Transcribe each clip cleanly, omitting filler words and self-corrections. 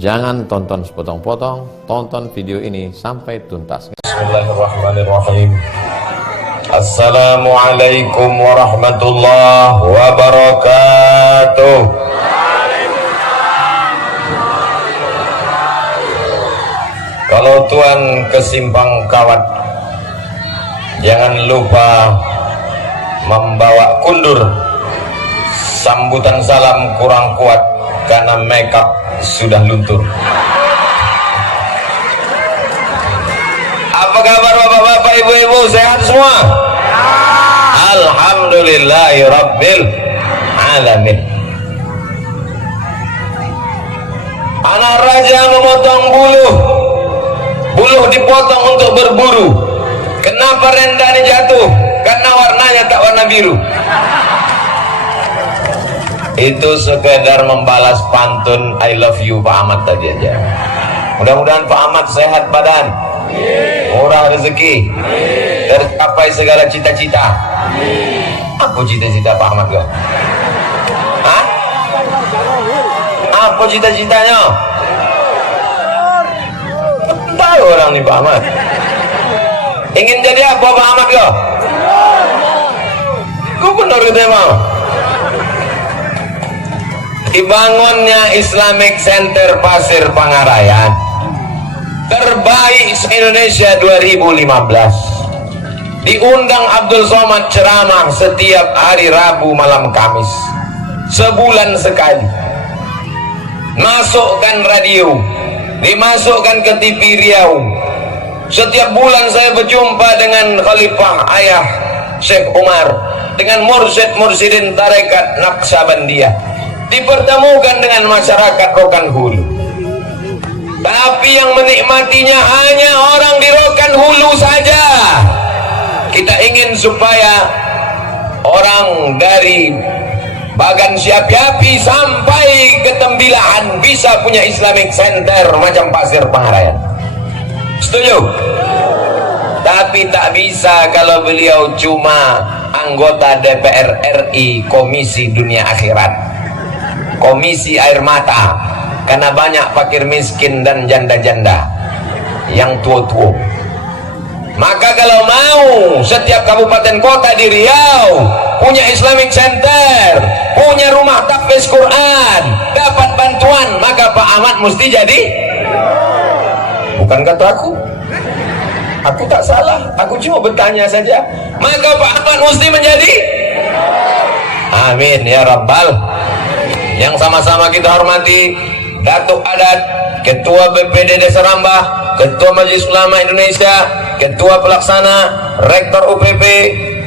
Jangan tonton sepotong-potong, tonton video ini sampai tuntas. Bismillahirrahmanirrahim. Assalamualaikum warahmatullahi wabarakatuh. Kalau Tuhan kesimpang kawat, jangan lupa membawa kundur. Sambutan salam kurang kuat karena makeup sudah luntur. Apa kabar bapak-bapak, ibu-ibu, sehat semua? Alhamdulillahirabbil alamin. Anak raja memotong buluh dipotong untuk berburu. Kenapa rendahnya jatuh? Karena warnanya tak warna biru. Itu sekedar membalas pantun I love you Pak Ahmad tadi aja. Mudah-mudahan Pak Ahmad sehat badan, murah rezeki, tercapai segala cita-cita. Apa cita-cita Pak Ahmad kau? Hah? Apa cita-citanya? Tahu orang nih Pak Ahmad. Ingin jadi apa Pak Ahmad kau? Gubernur gitu mau. Dibangunnya Islamic Center Pasir Pangarayan terbaik se-Indonesia 2015. Diundang Abdul Somad ceramah setiap hari Rabu malam Kamis, sebulan sekali. Masukkan radio, dimasukkan ke TV Riau. Setiap bulan saya berjumpa dengan Khalifah Ayah Syekh Umar, dengan mursyid-mursyidin tarekat Naqsabandiyah, dipertemukan dengan masyarakat Rokan Hulu. Tapi yang menikmatinya hanya orang di Rokan Hulu saja. Kita ingin supaya orang dari Bagan Siapi-api sampai ke Tembilahan bisa punya Islamic Center macam Pasir Pangarayan. Setuju? Tapi tak bisa kalau beliau cuma anggota DPR RI Komisi Dunia Akhirat, Komisi Air Mata, karena banyak fakir miskin dan janda-janda yang tua-tua. Maka kalau mau setiap kabupaten kota di Riau punya Islamic Center, punya rumah tahfiz Quran, dapat bantuan, maka Pak Ahmad mesti jadi. Bukan kata aku tak salah, aku cuma bertanya saja. Maka Pak Ahmad mesti menjadi. Amin ya Rabbal. Yang sama-sama kita hormati Datuk Adat, Ketua BPD Desa Rambah, Ketua Majelis Ulama Indonesia, Ketua Pelaksana, Rektor UPP,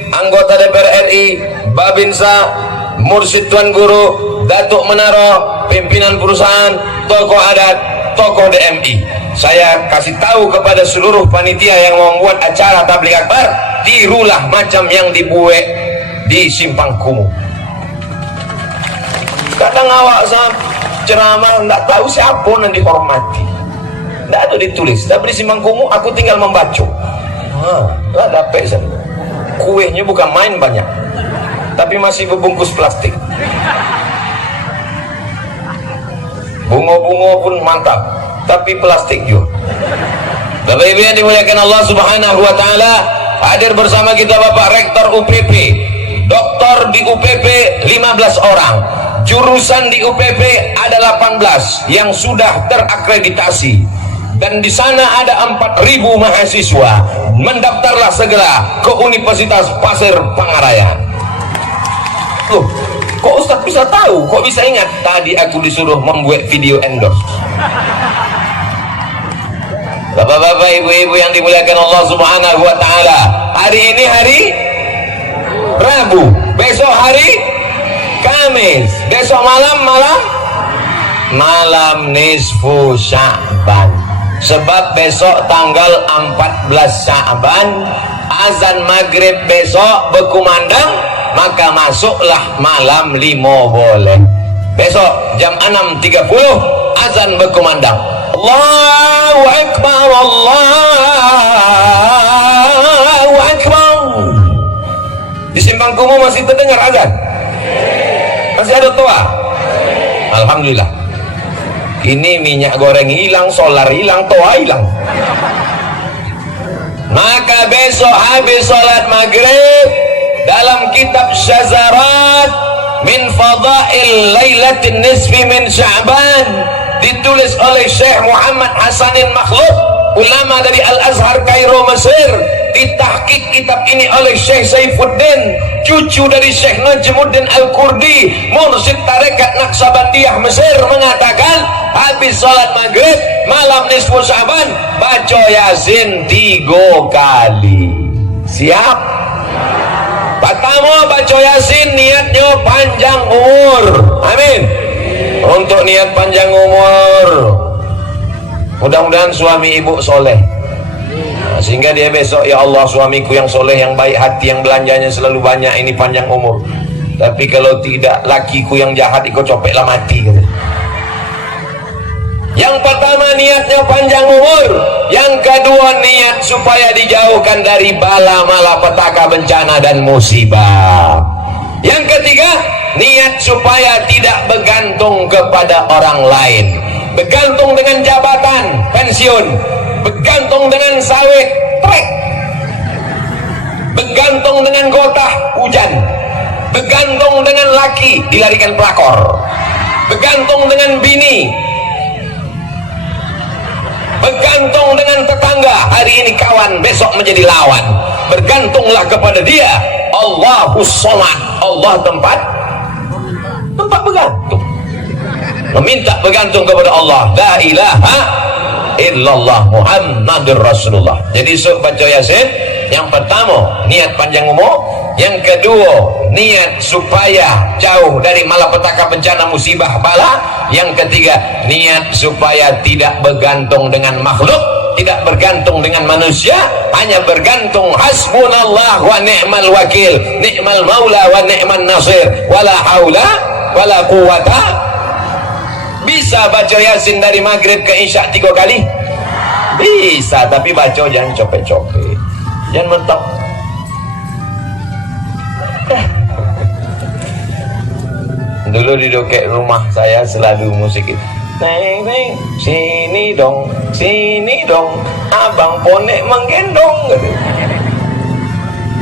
anggota DPR RI, Babinsa, Mursyid Tuan Guru, Datuk Menaro, pimpinan perusahaan, tokoh adat, tokoh DMI. Saya kasih tahu kepada seluruh panitia yang membuat acara tabligh akbar, tirulah macam yang dibuat di Simpang Kumuh. Kadang awak ceramah tidak tahu siapa yang dihormati, tidak ada ditulis. Tapi di Simpang Kumuh aku tinggal membaca. Lah dapat sana. Kuenya bukan main banyak, tapi masih berbungkus plastik. Bunga-bunga pun mantap, tapi plastik juga. Bapak Ibu yang dimuliakan Allah Subhanahu wa taala, hadir bersama kita Bapak Rektor UPP, doktor di UPP 15 orang. Jurusan di UPP ada 18 yang sudah terakreditasi, dan di sana ada 4.000 mahasiswa. Mendaftarlah segera ke Universitas Pasir Pangarayan. Loh, kok Ustadz bisa tahu? Kok bisa ingat? Tadi aku disuruh membuat video endorse. Bapak-bapak, ibu-ibu yang dimuliakan Allah Subhanahu wa taala, hari ini hari Rabu, besok hari Kamis, besok malam nisfu Sya'ban. Sebab besok tanggal 14 Sya'ban, azan maghrib besok berkumandang, maka masuklah malam 5 boleh. Besok jam 6.30 azan berkumandang. Allahu Akbar, Allahu Akbar. Di Simpang Kumuh masih terdengar azan? Masih ada toa? Alhamdulillah. Ini minyak goreng hilang, solar hilang, toa hilang. Maka besok habis sholat maghrib, dalam kitab Syazarat min Fadail Lailatin Nisfi min Sya'ban, ditulis oleh Syekh Muhammad Hasanin Makhluf, ulama dari Al-Azhar Kairo Mesir. Ditahqiq kitab ini oleh Syekh Saifuddin, cucu dari Syekh Najmuddin Al-Kurdi, mursyid tarekat Naqsabandiyah Mesir, mengatakan habis sholat maghrib malam nisfu Sya'ban baca Yasin 3 kali. Siap? Pertama baca Yasin niatnya panjang umur. Amin. Untuk niat panjang umur, mudah-mudahan suami ibu soleh, sehingga dia besok, ya Allah suamiku yang soleh, yang baik hati, yang belanjanya selalu banyak, ini panjang umur. Tapi kalau tidak, lakiku yang jahat ikut copeklah mati. Yang pertama niatnya panjang umur, yang kedua niat supaya dijauhkan dari bala malapetaka, bencana dan musibah. Yang ketiga niat supaya tidak bergantung kepada orang lain, bergantung dengan jabatan pensiun, bergantung dengan sawit trek, bergantung dengan gotah hujan, bergantung dengan laki dilarikan pelakor, bergantung dengan bini, bergantung dengan tetangga, hari ini kawan besok menjadi lawan. Bergantunglah kepada dia. Allahus Somad, Allah tempat bergantung. Meminta bergantung kepada Allah, la ilaha illallah Muhammadur Rasulullah. Jadi baca Yasin, yang pertama niat panjang umur, yang kedua niat supaya jauh dari malapetaka, bencana, musibah, bala, yang ketiga niat supaya tidak bergantung dengan makhluk, tidak bergantung dengan manusia, hanya bergantung hasbunallah wa ni'mal wakil, ni'mal maula wa ni'man nasir, wala haula wala quwata. Bisa baca Yasin dari maghrib ke isya 3 kali? Bisa, tapi baca jangan copek-copek, jangan mentok. Dulu di dokek rumah saya selalu musik itu, neng neng sini dong abang ponek menggendong gitu.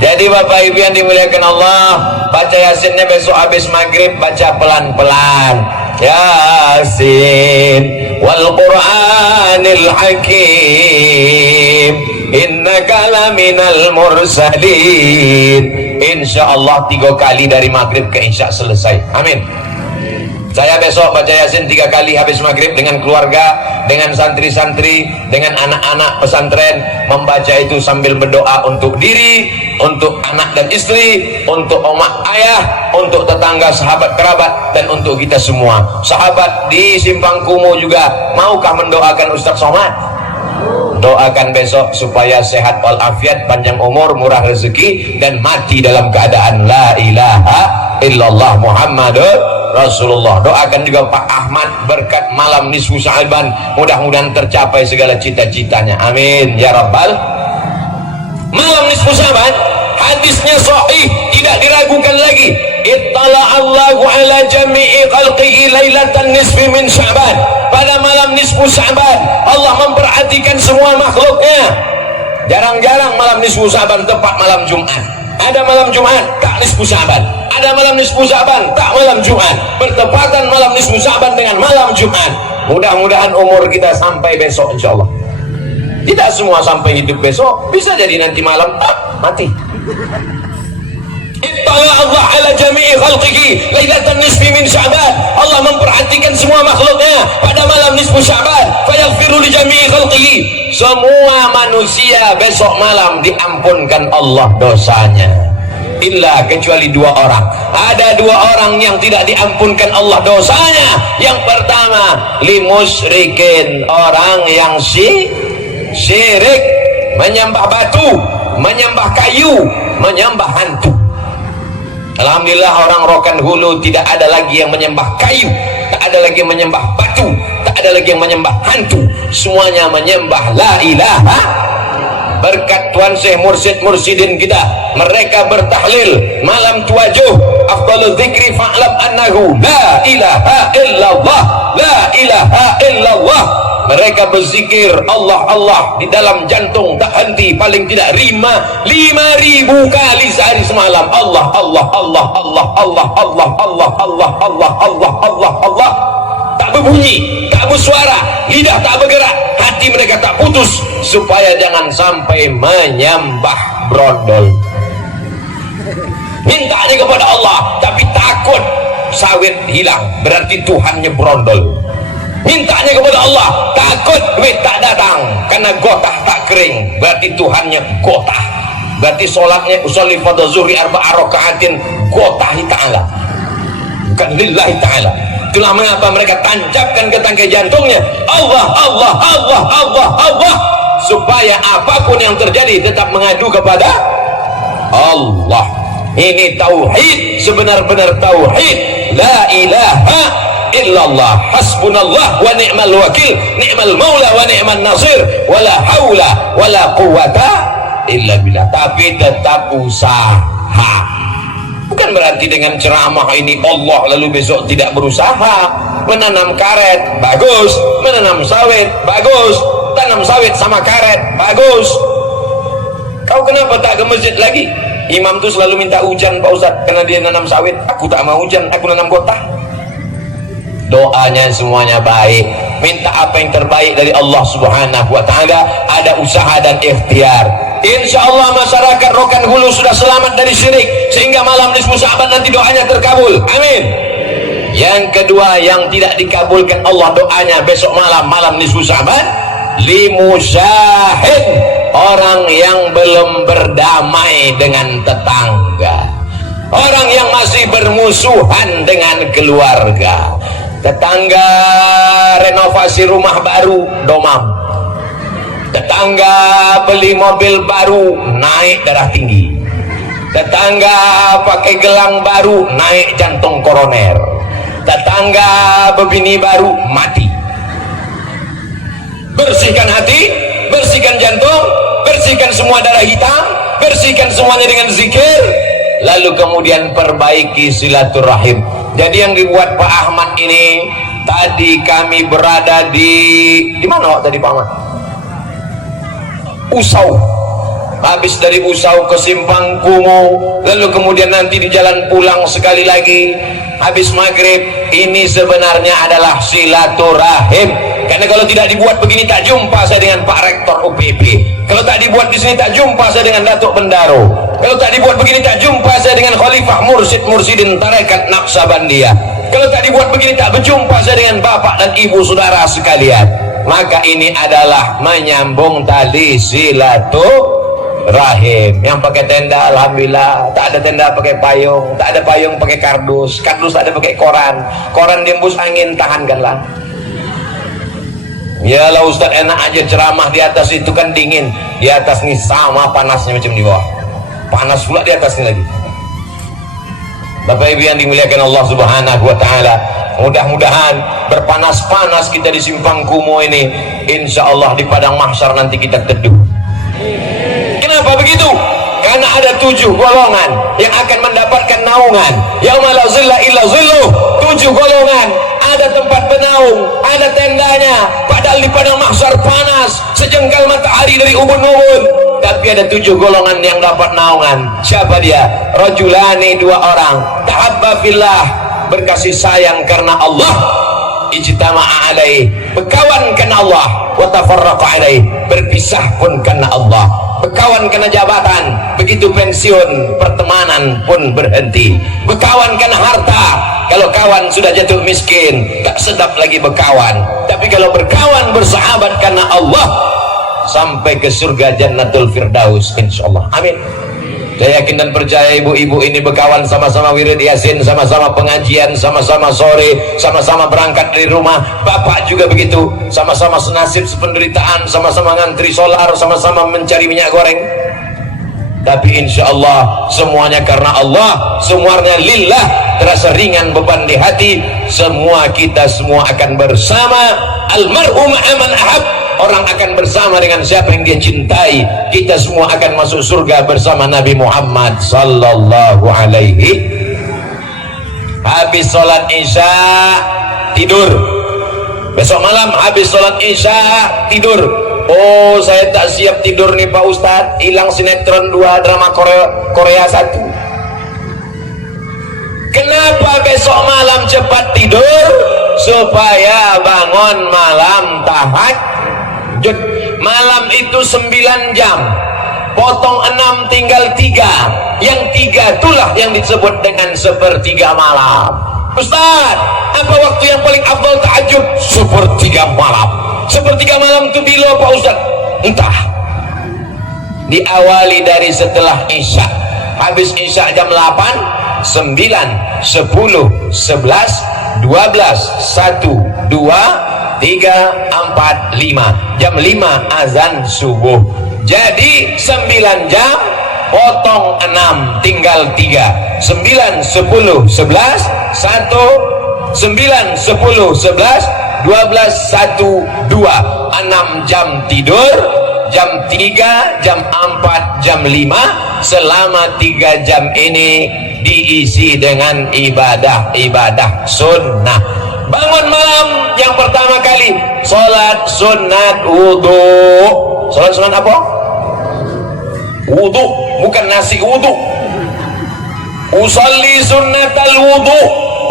Jadi Bapak Ibu yang dimuliakan Allah, baca Yasinnya besok habis maghrib baca pelan-pelan. Yasin wal Qur'anil Hakim innaka laminal mursalin. Insyaallah 3 kali dari maghrib ke isya selesai. Amin. Saya besok baca Yasin 3 kali habis maghrib dengan keluarga, dengan santri-santri, dengan anak-anak pesantren. Membaca itu sambil berdoa untuk diri, untuk anak dan istri, untuk omak ayah, untuk tetangga, sahabat, kerabat, dan untuk kita semua. Sahabat di Simpang Kumuh juga, maukah mendoakan Ustaz Somad? Doakan besok supaya sehat walafiat, panjang umur, murah rezeki, dan mati dalam keadaan la ilaha illallah Muhammadur Rasulullah. Doakan juga Pak Ahmad berkat malam nisfu Sya'ban, mudah-mudahan tercapai segala cita-citanya. Amin ya rabbal. Malam nisfu Sya'ban hadisnya sahih, tidak diragukan lagi. Ittala Allahu ala jami'i khalqihi lailatan nisfi min Sya'ban. Pada malam nisfu Sya'ban Allah memperhatikan semua makhluknya. Jarang-jarang malam nisfu Sya'ban tepat malam Jumat. Ada malam Jumat tak nisfu Sya'ban, ada malam nisfu Sya'ban tak malam Jumat, bertepatan malam nisfu Sya'ban dengan malam Jumat. Mudah-mudahan umur kita sampai besok insyaallah. Tidak semua sampai hidup besok, bisa jadi nanti malam mati. Ittala Allah ala jami'i khalqihi lailatan nisfi min Sya'ban. Allah memperhatikan semua makhluknya pada malam nisfu Sya'ban. Fayaghfiru li jami'i khalqihi. Semua manusia besok malam diampunkan Allah dosanya. Illa kecuali 2 orang. Ada 2 orang yang tidak diampunkan Allah dosanya. Yang pertama, limusyrikin, orang yang syirik, menyembah batu, menyembah kayu, menyembah hantu. Alhamdulillah orang Rokan Hulu tidak ada lagi yang menyembah kayu, tak ada lagi yang menyembah batu, tak ada lagi yang menyembah hantu. Semuanya menyembah la ilaha. Berkat Tuan Syekh Mursyid-Mursyidin kita, mereka bertahlil malam tujuh afdalul dzikri fa'lam annahu la ilaha illallah la ilaha illallah. Mereka berzikir Allah Allah di dalam jantung tak henti, paling tidak 5.000 kali sehari semalam. Allah Allah Allah Allah Allah Allah Allah Allah Allah Allah Allah Allah. Tak berbunyi, tak bersuara, lidah tak bergerak, hati mereka tak putus, supaya jangan sampai menyembah brondol. Mintanya kepada Allah, tapi takut sawit hilang, berarti Tuhannya brondol. Mintanya kepada Allah, takut duit tak datang karena gotah tak kering, berarti Tuhannya gotah. Berarti sholatnya usolli fardhu zuhri 4 rakaatin gotahi ta'ala, bukan lillahi ta'ala. Itulah mengapa mereka tancapkan ke tangkai jantungnya Allah Allah Allah Allah Allah, supaya apapun yang terjadi tetap mengadu kepada Allah. Ini tauhid, sebenar-benar tauhid, la ilaha illallah, hasbunallah wa ni'mal wakil, ni'mal maula wa ni'mal nasir, wala haula wala quwata illa billah. Tapi tetap usaha. Bukan berarti dengan ceramah ini Allah lalu besok tidak berusaha. Menanam karet bagus, menanam sawit bagus, tanam sawit sama karet bagus. Kau kenapa tak ke masjid lagi? Imam tuh selalu minta hujan Pak Ustaz karena dia nanam sawit. Aku tak mau hujan, aku nanam gotah. Doanya semuanya baik, minta apa yang terbaik dari Allah Subhanahu wa ta'ala, ada usaha dan ikhtiar. Insya Allah masyarakat Rokan Hulu sudah selamat dari syirik, sehingga malam nisfu Sya'ban nanti doanya terkabul, amin. Yang kedua yang tidak dikabulkan Allah doanya besok malam nisfu Sya'ban, limusyahid, orang yang belum berdamai dengan tetangga, orang yang masih bermusuhan dengan keluarga. Tetangga renovasi rumah baru domam, tetangga beli mobil baru naik darah tinggi, tetangga pakai gelang baru naik jantung koroner, tetangga bebini baru mati. Bersihkan hati, bersihkan jantung, bersihkan semua darah hitam, bersihkan semuanya dengan zikir, lalu kemudian perbaiki silaturahim. Jadi yang dibuat Pak Ahmad ini, tadi kami berada di mana tadi Pak Ahmad? Usau. Habis dari Usau ke Simpang Kumo, lalu kemudian nanti di jalan pulang sekali lagi habis maghrib. Ini sebenarnya adalah silaturahim, karena kalau tidak dibuat begini tak jumpa saya dengan Pak Rektor UPP, kalau tak dibuat di sini tak jumpa saya dengan Datuk Bendaro, kalau tak dibuat begini tak jumpa saya dengan Khalifah Mursyid Mursyidin Tarekat Naqsabandiyah, kalau tak dibuat begini tak berjumpa saya dengan bapak dan ibu saudara sekalian. Maka ini adalah menyambung tali silaturahim. Yang pakai tenda alhamdulillah, tak ada tenda pakai payung, tak ada payung pakai kardus, kardus tak ada pakai koran, koran diembus angin tahankanlah. Ya lah Ustaz, enak aja ceramah di atas itu kan dingin, di atas nih sama panasnya macam di bawah, panas pula di atas ini lagi. Bapak Ibu yang dimuliakan Allah Subhanahu wa ta'ala, mudah-mudahan berpanas-panas kita di Simpang Kumo ini, insya Allah di padang mahsyar nanti kita teduh. Kenapa begitu? Karena ada 7 golongan yang akan mendapatkan naungan. Yauma la zilla illa zilluh, 7 golongan, ada tempat bernaung, ada tendanya, padahal di padang mahsyar panas sejengkal matahari dari ubun-ubun, tapi ada 7 golongan yang dapat naungan. Siapa dia? Rajulani, 2 orang, tahabba fillah, berkasih sayang karena Allah, ijtama'a alaih, berkawan karena Allah, wa tafarraqa alaih, berpisah pun karena Allah. Berkawan karena jabatan, begitu pensiun pertemanan pun berhenti. Berkawan karena harta, kalau kawan sudah jatuh miskin tak sedap lagi berkawan. Tapi kalau berkawan bersahabat karena Allah, sampai ke surga Jannatul Firdaus insyaallah, amin. Saya yakin dan percaya ibu-ibu ini berkawan sama-sama wirid yasin, sama-sama pengajian, sama-sama sore, sama-sama berangkat dari rumah. Bapak juga begitu, sama-sama senasib sependeritaan, sama-sama ngantri solar, sama-sama mencari minyak goreng. Tapi insya Allah semuanya karena Allah, semuanya lillah, terasa ringan beban di hati. Semua kita semua akan bersama. Almar'u ma'a man ahab, orang akan bersama dengan siapa yang dia cintai. Kita semua akan masuk surga bersama Nabi Muhammad sallallahu alaihi. Habis sholat isya tidur, Besok malam habis sholat isya tidur. Oh, saya tak siap tidur nih Pak Ustadz, hilang sinetron 2, drama Korea 1. Kenapa besok malam cepat tidur? Supaya bangun malam tahajud. Malam itu 9 jam, potong 6 tinggal 3. Yang 3 itulah yang disebut dengan sepertiga malam. Ustaz, apa waktu yang paling afdal tahajud? Sepertiga malam. Sepertiga malam itu bila Pak Ustaz? Entah. Diawali dari setelah isya. Habis isya jam 8, 9, 10, 11, 12, 1, 2, 3, 4, 5. Jam 5 azan subuh. Jadi 9 jam potong 6 tinggal 3. 9, 10, 11, 1, 9, 10, 11, 12, 1, 2. 6 jam tidur, jam 3, jam 4, jam 5. Selama 3 jam ini diisi dengan ibadah sunnah. Bangun malam yang pertama kali sholat sunat wudu. Sholat sunat apa? Wudu, bukan nasi wudu. Usalli sunnatal wudu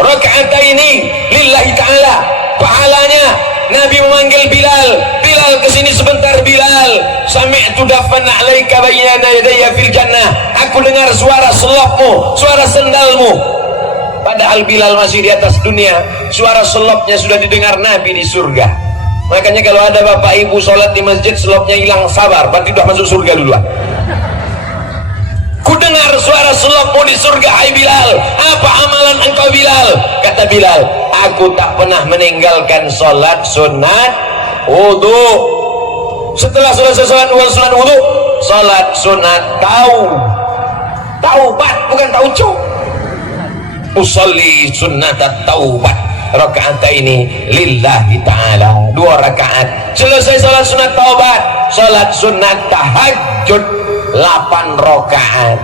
raka'ataini lillahi ta'ala. Pahalanya Nabi memanggil Bilal. Bilal kesini sebentar Bilal. Sami'tu dafan alaika bayyana yadayya fil jannah. Aku dengar suara selopmu, suara sendalmu. Padahal Bilal masih di atas dunia, suara selopnya sudah didengar Nabi di surga. Makanya kalau ada bapak ibu sholat di masjid selopnya hilang, sabar, berarti sudah masuk surga duluan. Ku dengar suara selopmu di surga, hai Bilal. Apa amalan engkau Bilal? Kata Bilal, aku tak pernah meninggalkan sholat sunat wudu. Setelah selesai sunat wudu, sholat sunat taubat, bukan tauco. Usalli sunnat taubat raka'ataini lillahi ta'ala. 2 rakaat. Selesai sholat sunat taubat, sholat sunat tahajud 8 rakaat.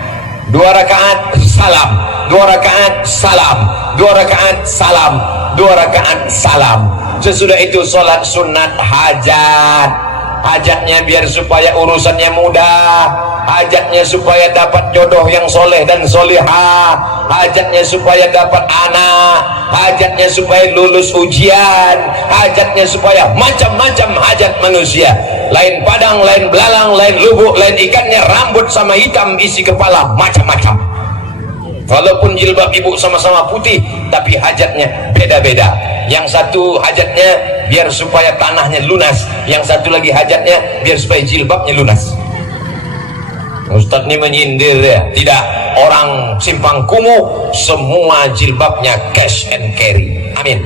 2 rakaat salam, 2 rakaat salam, 2 rakaat salam, 2 rakaat salam. Sesudah itu sholat sunat hajat. Hajatnya biar supaya urusannya mudah, hajatnya supaya dapat jodoh yang soleh dan solehah, hajatnya supaya dapat anak, hajatnya supaya lulus ujian, hajatnya supaya macam-macam hajat manusia. Lain padang, lain belalang, lain lubuk, lain ikannya, rambut sama hitam isi kepala, macam-macam. Walaupun jilbab ibu sama-sama putih, tapi hajatnya beda-beda. Yang satu hajatnya biar supaya tanahnya lunas, yang satu lagi hajatnya biar supaya jilbabnya lunas. Ustadz ini menyindir ya? Tidak, orang Simpang Kumuh semua jilbabnya cash and carry. Amin.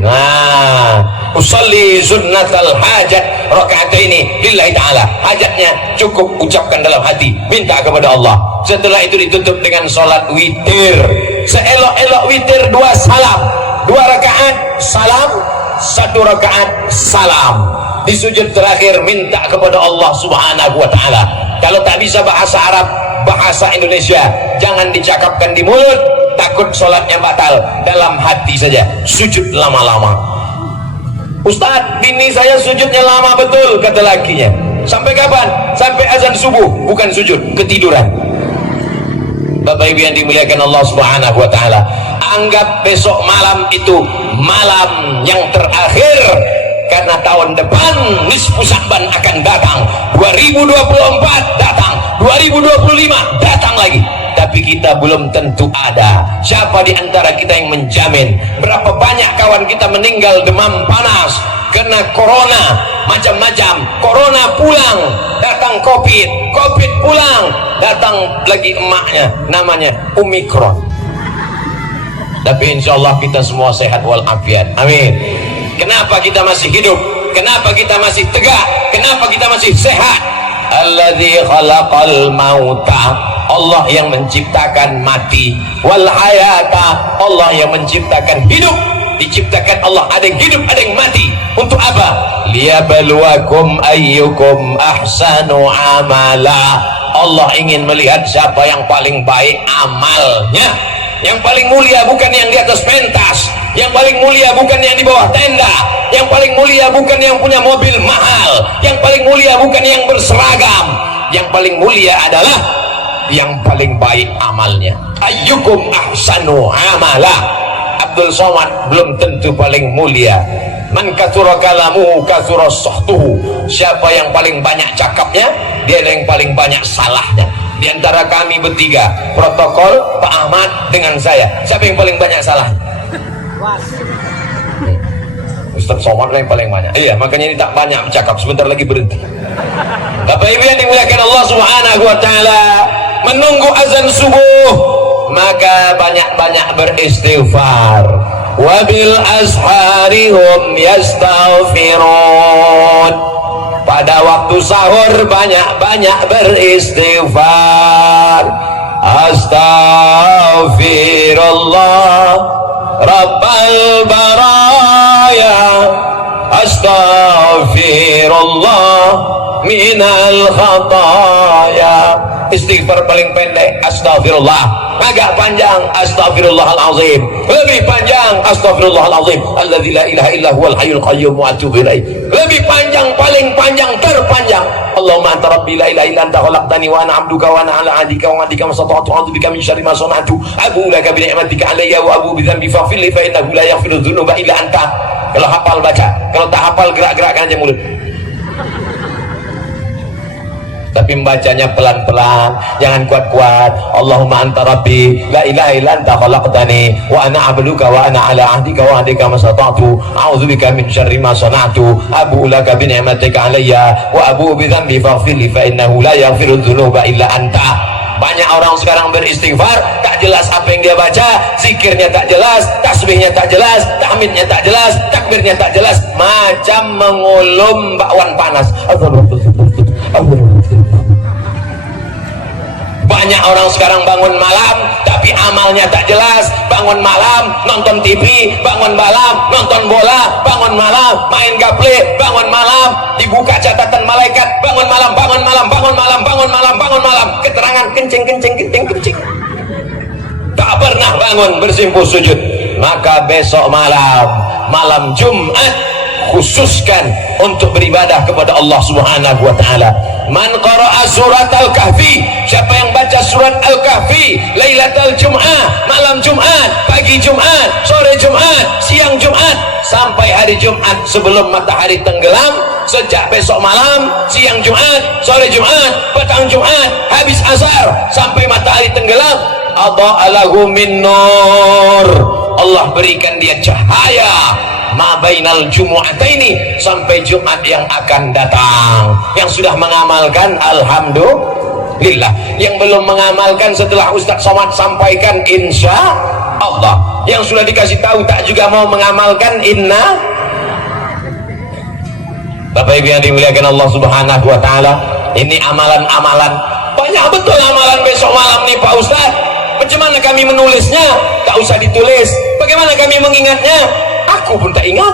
Nah, usalli sunnatal hajat raka'ataini lillahi ta'ala. Hajatnya cukup ucapkan dalam hati, minta kepada Allah. Setelah itu ditutup dengan sholat witir. Seelok-elok witir 2 salam, 2 rakaat salam, 1 rakaat salam. Di sujud terakhir minta kepada Allah subhanahu wa ta'ala. Kalau tak bisa bahasa Arab, bahasa Indonesia, jangan dicakapkan di mulut, takut sholatnya batal. Dalam hati saja sujud lama-lama. Ustadz, bini saya sujudnya lama betul, kata lakinya. Sampai kapan? Sampai azan subuh. Bukan sujud, ketiduran. Bapak ibu yang dimuliakan Allah subhanahu wa ta'ala, anggap besok malam itu malam yang terakhir, karena tahun depan nisfu Sya'ban akan datang. 2024 datang, 2025 datang lagi, tapi kita belum tentu ada. Siapa di antara kita yang menjamin? Berapa banyak kawan kita meninggal demam panas kena corona, macam-macam. Corona pulang, datang covid, covid pulang, datang lagi emaknya, namanya Omikron. Tapi insya Allah kita semua sehat walafiat, amin. Kenapa kita masih hidup? Kenapa kita masih tegak? Kenapa kita masih sehat? Alladzi khalaqal mauta, Allah yang menciptakan mati, wal hayata, Allah yang menciptakan hidup. Diciptakan Allah, ada yang hidup, ada yang mati. Untuk apa? Liyabluwakum ayyukum ahsanu amala. Allah ingin melihat siapa yang paling baik amalnya. Yang paling mulia bukan yang di atas pentas, yang paling mulia bukan yang di bawah tenda, yang paling mulia bukan yang punya mobil mahal, yang paling mulia bukan yang berseragam. Yang paling mulia adalah yang paling baik amalnya. Ayyukum ahsanu amala. Abdul Somad belum tentu paling mulia. Man katsura kalamuhu katsura sahtuhu. Siapa yang paling banyak cakapnya, dia yang paling banyak salahnya. Di antara kami bertiga, protokol, Pak Ahmad dengan saya, siapa yang paling banyak salah? Ustaz Somad yang paling banyak. Iya, makanya ini tak banyak cakap, sebentar lagi berhenti. Bapak Ibu yang dimuliakan Allah Subhanahu wa taala, menunggu azan subuh, maka banyak-banyak beristighfar. Wabil ashari hum yastaghfirun. Pada waktu sahur banyak-banyak beristighfar. Astaghfirullah Rabbal baraya, astaghfirullah minal khataya. Istighfar paling pendek astaghfirullah, agak panjang astaghfirullahalazim, lebih panjang astaghfirullahalazim alladzi la ilaha illa huwal hayyul qayyum wa atubu ilaih. Lebih panjang, paling panjang, terpanjang Allahumma anta rabbi la ilaha illa anta khalaqtani wa ana 'abduka wa ana 'ala 'ahdika wa wa'dika mastata'tu a'udzu bika min syarri ma sana'tu abu laka bi ni'matika 'alayya wa abu bi dhanbi faghfir li fa innahu la yaghfiru dzunuba illa anta. Kalau hafal baca, kalau tak hafal gerak-gerakkan aja mulut. Tapi membacanya pelan-pelan, jangan kuat-kuat. Allahumma anta rabbi la ilaha illa anta khalaqtani wa ana 'abduka wa ana 'ala 'ahdika wa 'adika mastata'tu a'udzubika min syarri ma sana'tu abu'u laka bi ni'matika 'alayya wa abu'u bi dhanbi faghfir li fa innahu la yaghfiru dzunuba illa anta. Banyak orang sekarang beristighfar, tak jelas apa yang dia baca, zikirnya tak jelas, tasbihnya tak jelas, tahmidnya tak jelas, takbirnya tak jelas, macam mengulum bakwan panas. Banyak orang sekarang bangun malam tapi amalnya tak jelas. Bangun malam nonton TV, bangun malam nonton bola, bangun malam main gaple, bangun malam dibuka catatan malaikat, bangun malam, bangun malam, bangun malam, bangun malam, bangun malam, keterangan kencing, tak pernah bangun bersimpuh sujud. Maka besok malam Jumat khususkan untuk beribadah kepada Allah Subhanahu wa taala. Man qara'a surat Al-Kahfi, siapa yang baca surat Al-Kahfi Lailatul Jum'ah, malam Jumat, pagi Jumat, sore Jumat, siang Jumat, sampai hari Jumat sebelum matahari tenggelam, sejak besok malam, siang Jumat, sore Jumat, petang Jumat, habis asar sampai matahari tenggelam, adha'alahu min nur, Allah berikan dia cahaya ma bainal jumu'ataini, sampai Jumat yang akan datang. Yang sudah mengamalkan alhamdulillah, yang belum mengamalkan setelah Ustaz Somad sampaikan insya Allah, yang sudah dikasih tahu tak juga mau mengamalkan inna. Bapak Ibu yang dimuliakan Allah Subhanahu wa taala, ini amalan-amalan banyak betul amalan besok malam nih Pak Ustaz. Bagaimana kami menulisnya? Tak usah ditulis. Bagaimana kami mengingatnya? Aku pun tak ingat.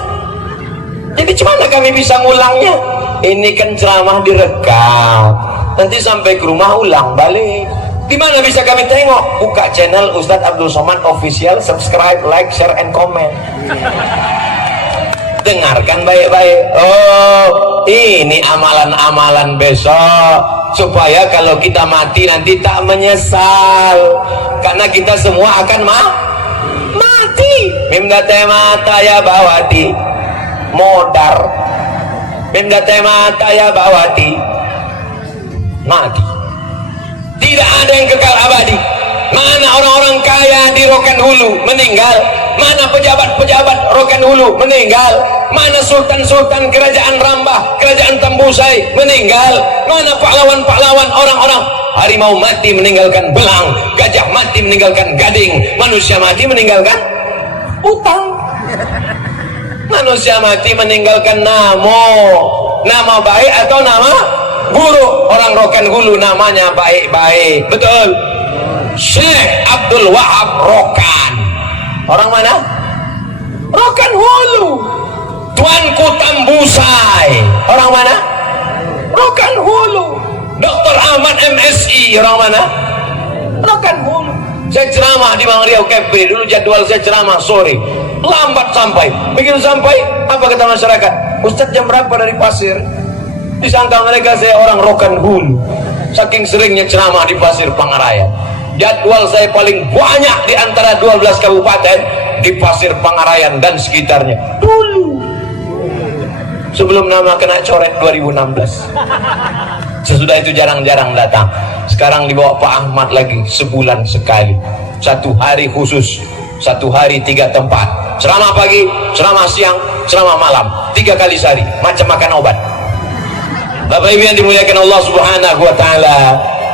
Jadi gimana kami bisa ngulangnya? Ini kan ceramah direkam, nanti sampai ke rumah ulang balik. Di mana bisa kami tengok? Buka channel Ustadz Abdul Somad Official, subscribe, like, share, and comment. Dengarkan baik-baik. Oh, ini amalan-amalan besok, supaya kalau kita mati nanti tak menyesal, karena kita semua akan mati. Mimdate mata ya bawati modar, mimdate mata ya bawati mati. Tidak ada yang kekal abadi. Mana orang-orang kaya di Rokan Hulu meninggal, mana pejabat-pejabat Rokan Hulu meninggal, mana sultan-sultan kerajaan Rambah, kerajaan Tambusai meninggal, mana pahlawan-pahlawan, orang-orang harimau mati meninggalkan belang, gajah mati meninggalkan gading, manusia mati meninggalkan utang, manusia mati meninggalkan nama baik atau nama buruk. Orang Rokan Hulu namanya baik-baik, betul. Syekh Abdul Wahab Rokan, orang mana? Rokan Hulu. Tuanku Tambusai, orang mana? Rokan Hulu. Dr. Ahmad MSI, orang mana? Rokan Hulu. Saya ceramah di Bang Riau Kepri, dulu jadwal saya ceramah sore, lambat sampai. Begitu sampai, apa kata masyarakat? Ustadz jam berapa dari Pasir? Disangka mereka saya orang Rokan Hulu, saking seringnya ceramah di Pasir Pangarayan. Jadwal saya paling banyak di antara 12 kabupaten di Pasir Pangarayan dan sekitarnya dulu, sebelum nama kena coret 2016. Sesudah itu jarang-jarang datang. Sekarang dibawa Pak Ahmad lagi sebulan sekali, 1 hari khusus, 1 hari 3 tempat, ceramah pagi, ceramah siang, ceramah malam, 3 kali sehari, macam makan obat. Bapak Ibu yang dimuliakan Allah Subhanahu wa Ta'ala.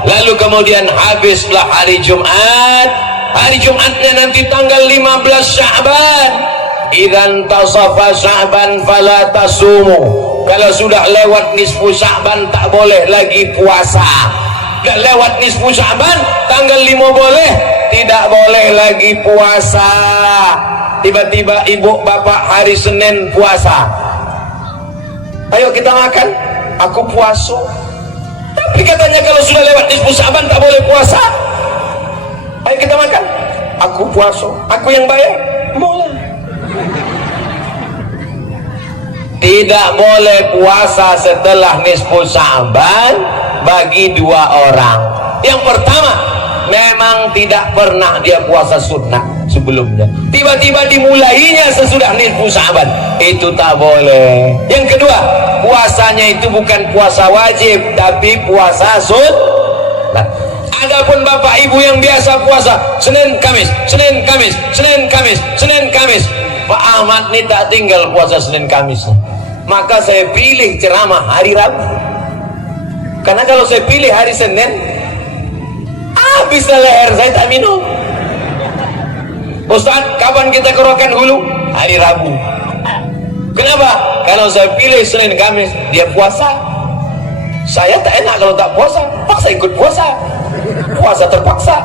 Lalu kemudian habislah hari Jumat. Hari Jumatnya nanti tanggal 15 Sya'ban. Idzan tasafa Sya'ban fala tasumu. Kalau sudah lewat nisfu Sya'ban tak boleh lagi puasa. Dan lewat nisfu Sya'ban tanggal 5 boleh, tidak boleh lagi puasa. Tiba-tiba ibu bapak hari Senin puasa, ayo kita makan, aku puasa. Tapi katanya kalau sudah lewat nisfu Sya'ban tak boleh puasa. Ayo kita makan, aku puasa, aku yang bayar. Boleh. Tidak boleh puasa setelah nisfu Sya'ban bagi 2 orang. Yang pertama, memang tidak pernah dia puasa sunnah sebelumnya, tiba-tiba dimulainya sesudah nisfu Sya'ban, itu tak boleh. Yang kedua, puasanya itu bukan puasa wajib tapi puasa sunnah. Adapun bapak ibu yang biasa puasa Senin Kamis, Senin Kamis, Senin Kamis, Senin Kamis, Pak Ahmad ini tak tinggal puasa Senin Kamis. Maka saya pilih ceramah hari Rabu, karena kalau saya pilih hari Senin habis leher saya tak minum. Ustaz, kapan kita ke Rokan Hulu? Hari Rabu. Kenapa? Kalau saya pilih Senin Kamis, dia puasa. Saya tak enak kalau tak puasa, paksa ikut puasa. Puasa terpaksa.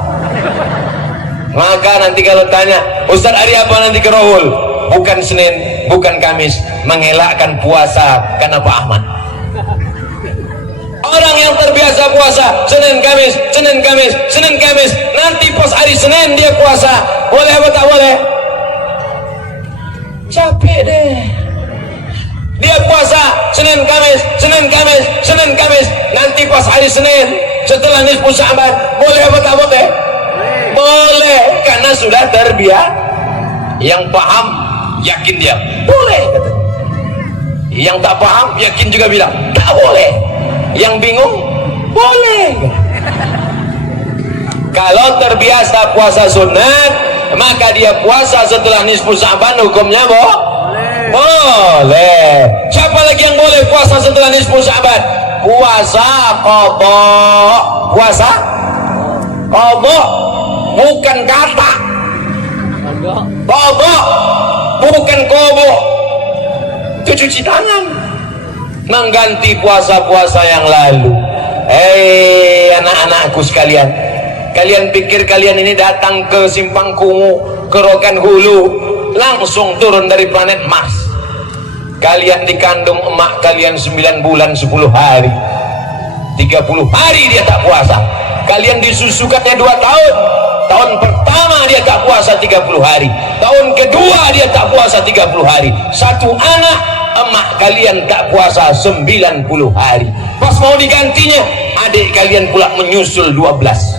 Maka nanti kalau tanya, Ustaz hari apa nanti ke Rohul? Bukan Senin, bukan Kamis, mengelakkan puasa karena Pak Ahmad. Orang yang terbiasa puasa Senin Kamis, Senin Kamis, Senin Kamis, nanti pas hari Senin dia puasa, boleh apa tak boleh? Capek deh. Dia puasa Senin Kamis, Senin Kamis, Senin Kamis, nanti pas hari Senin setelah nisfu Sya'ban, boleh apa tak boleh? Boleh, karena sudah terbiasa. Yang paham yakin dia boleh katanya. Yang tak paham yakin juga bilang tak boleh. Yang bingung boleh. Kalau terbiasa puasa sunat, maka dia puasa setelah nisfu Sya'ban, hukumnya boleh. Siapa lagi yang boleh puasa setelah nisfu Sya'ban? Puasa qadha. Puasa qadha, bukan kata. Qadha bukan kobo. Itu cuci tangan, mengganti puasa-puasa yang lalu. Anak-anakku sekalian, kalian pikir kalian ini datang ke Simpang Kungu, ke Rokan Hulu, langsung turun dari planet Mars? Kalian dikandung emak kalian 9 bulan 10 hari, 30 hari dia tak puasa. Kalian disusukannya 2 tahun. Tahun pertama dia tak puasa 30 hari, tahun kedua dia tak puasa 30 hari. 1 anak emak kalian tak puasa 90 hari. Pas mau digantinya, adik kalian pula menyusul 12.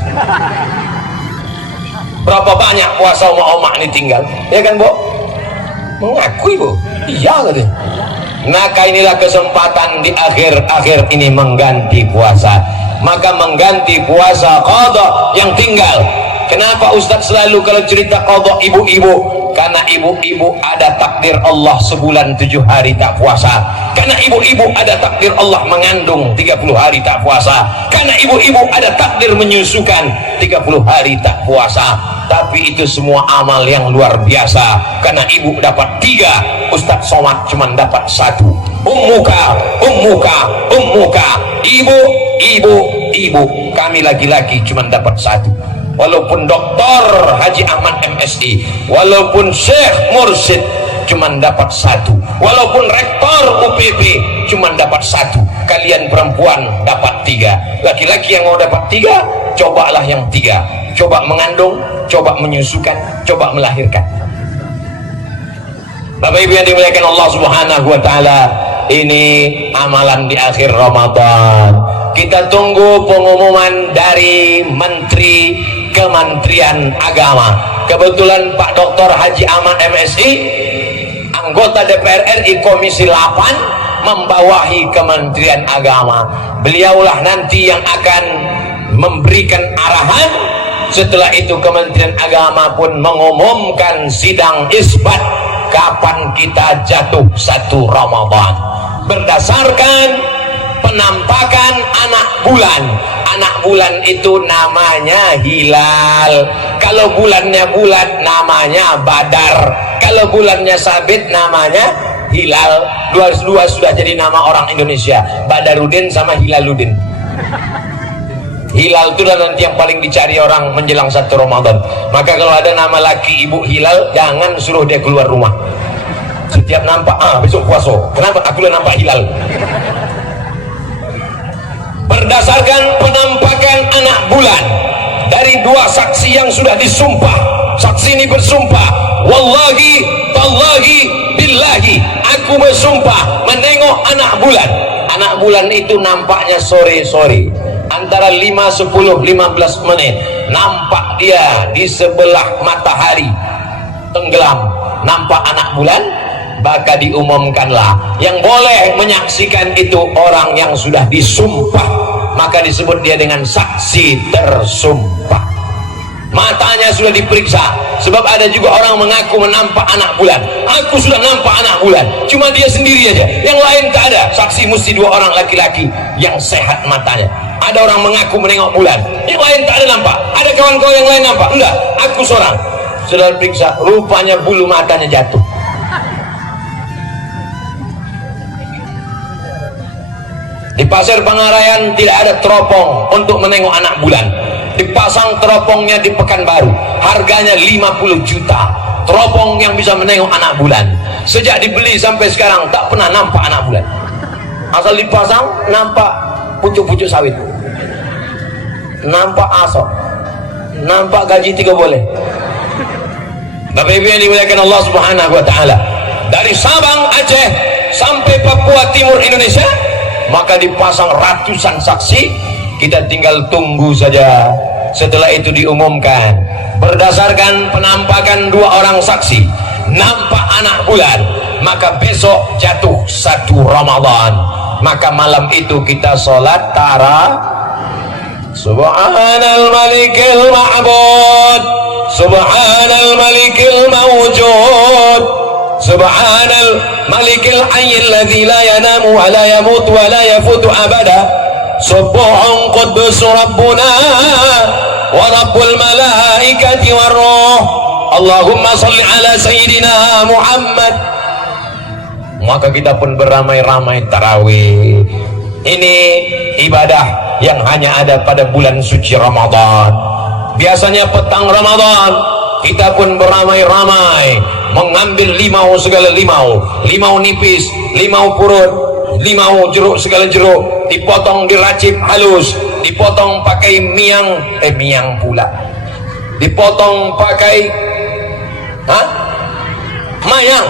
Berapa banyak puasa emak-emak ini tinggal, ya kan, Bu? Mengakui, Bu? Iya katanya. Maka inilah kesempatan di akhir-akhir ini mengganti puasa. Maka mengganti puasa qadha yang tinggal. Kenapa Ustaz selalu kalau cerita qadha ibu-ibu? Karena ibu-ibu ada takdir Allah sebulan 7 hari tak puasa. Karena ibu-ibu ada takdir Allah mengandung 30 hari tak puasa. Karena ibu-ibu ada takdir menyusukan 30 hari tak puasa. Tapi itu semua amal yang luar biasa. Karena ibu dapat 3, Ustaz Somad cuma dapat 1. Ummuka, ibu. Kami laki-laki cuma dapat 1. Walaupun Doktor Haji Ahmad MSI, walaupun Syekh Mursyid cuman dapat 1, walaupun Rektor UPP cuman dapat 1. Kalian perempuan dapat 3. Laki-laki yang mau dapat 3, cobalah yang 3. coba mengandung, coba menyusukan, coba melahirkan. Bapak Ibu yang dimuliakan Allah Subhanahu wa taala, ini amalan di akhir Ramadan. Kita tunggu pengumuman dari Menteri Kementerian Agama. Kebetulan Pak Dr. Haji Ahmad MSI, anggota DPR RI Komisi 8, membawahi Kementerian Agama. Beliaulah nanti yang akan memberikan arahan. Setelah itu Kementerian Agama pun mengumumkan sidang isbat kapan kita jatuh 1 Ramadan berdasarkan penampakan anak bulan. Anak bulan itu namanya hilal. Kalau bulannya bulat namanya badar. Kalau bulannya sabit namanya hilal. Dua sudah jadi nama orang Indonesia, Badarudin sama Hilaludin. Hilal itu nanti yang paling dicari orang menjelang 1 Ramadan. Maka kalau ada nama laki ibu hilal, jangan suruh dia keluar rumah. Setiap nampak, besok puasa. Kenapa? Aku udah nampak hilal. Berdasarkan penampakan anak bulan dari 2 saksi yang sudah disumpah. Saksi ini bersumpah, wallahi, tallahi, billahi, aku bersumpah menengok anak bulan. Anak bulan itu nampaknya sore-sore, antara 5, 10, 15 menit nampak dia di sebelah matahari tenggelam, nampak anak bulan. Maka diumumkanlah yang boleh menyaksikan itu orang yang sudah disumpah, maka disebut dia dengan saksi tersumpah. Matanya sudah diperiksa, sebab ada juga orang mengaku menampak anak bulan. Aku sudah nampak anak bulan, cuma dia sendiri aja, yang lain tak ada. Saksi mesti 2 orang laki-laki yang sehat matanya. Ada orang mengaku menengok bulan, yang lain tak ada nampak. Ada kawan-kawan yang lain nampak? Enggak, aku seorang. Sudah periksa, rupanya bulu matanya jatuh. Di Pasir Pangarayan tidak ada teropong untuk menengok anak bulan. Dipasang teropongnya di Pekanbaru, harganya 50 juta. Teropong yang bisa menengok anak bulan. Sejak dibeli sampai sekarang tak pernah nampak anak bulan. Asal dipasang nampak pucuk-pucuk sawit, nampak asap, nampak gaji 3 boleh. Bapak Ibu yang dimuliakan Allah Subhanahu wa taala, dari Sabang Aceh sampai Papua Timur Indonesia, maka dipasang ratusan saksi. Kita tinggal tunggu saja. Setelah itu diumumkan berdasarkan penampakan 2 orang saksi nampak anak bulan, maka besok jatuh 1 Ramadan. Maka malam itu kita sholat Subhanal Malikil Ma'bud, Subhanal Malikil Mawjud, Subhanal Malikil Hayyil Ladzi la yanamu wa la yamutu wa la yafutu abada, Subbuhun Quddus Rabbuna wa Rabbul Malaikati war Ruh, Allahumma salli ala Sayyidina Muhammad. Maka kita pun beramai-ramai tarawih. Ini ibadah yang hanya ada pada bulan suci Ramadan. Biasanya petang Ramadan kita pun beramai-ramai mengambil limau segala limau, limau nipis, limau purut, limau jeruk segala jeruk, dipotong diracik halus, dipotong pakai miang pula, dipotong pakai mayang,